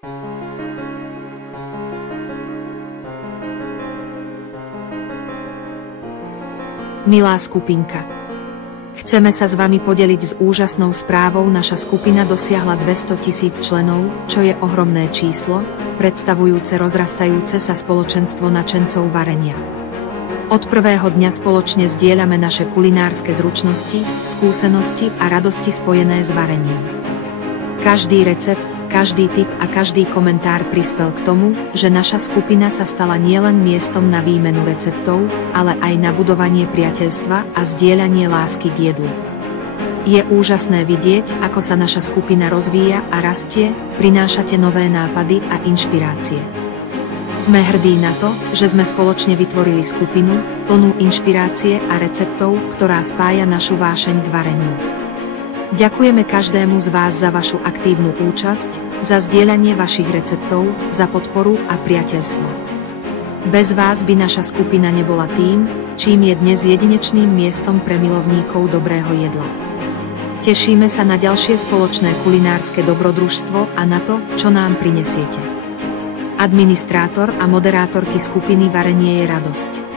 Milá skupinka, chceme sa s vami podeliť s úžasnou správou. Naša skupina dosiahla 200 000 členov, čo je ohromné číslo, predstavujúce rozrastajúce sa spoločenstvo nadšencov varenia. Od prvého dňa spoločne zdieľame naše kulinárske zručnosti, skúsenosti a radosti spojené s varením. Každý recept, každý tip a každý komentár prispel k tomu, že naša skupina sa stala nielen miestom na výmenu receptov, ale aj na budovanie priateľstva a zdieľanie lásky k jedlu. Je úžasné vidieť, ako sa naša skupina rozvíja a rastie, prinášate nové nápady a inšpirácie. Sme hrdí na to, že sme spoločne vytvorili skupinu, plnú inšpirácie a receptov, ktorá spája našu vášeň k vareniu. Ďakujeme každému z vás za vašu aktívnu účasť, za zdieľanie vašich receptov, za podporu a priateľstvo. Bez vás by naša skupina nebola tým, čím je dnes jedinečným miestom pre milovníkov dobrého jedla. Tešíme sa na ďalšie spoločné kulinárske dobrodružstvo a na to, čo nám prinesiete. Administrátor a moderátorky skupiny Varenie je radosť.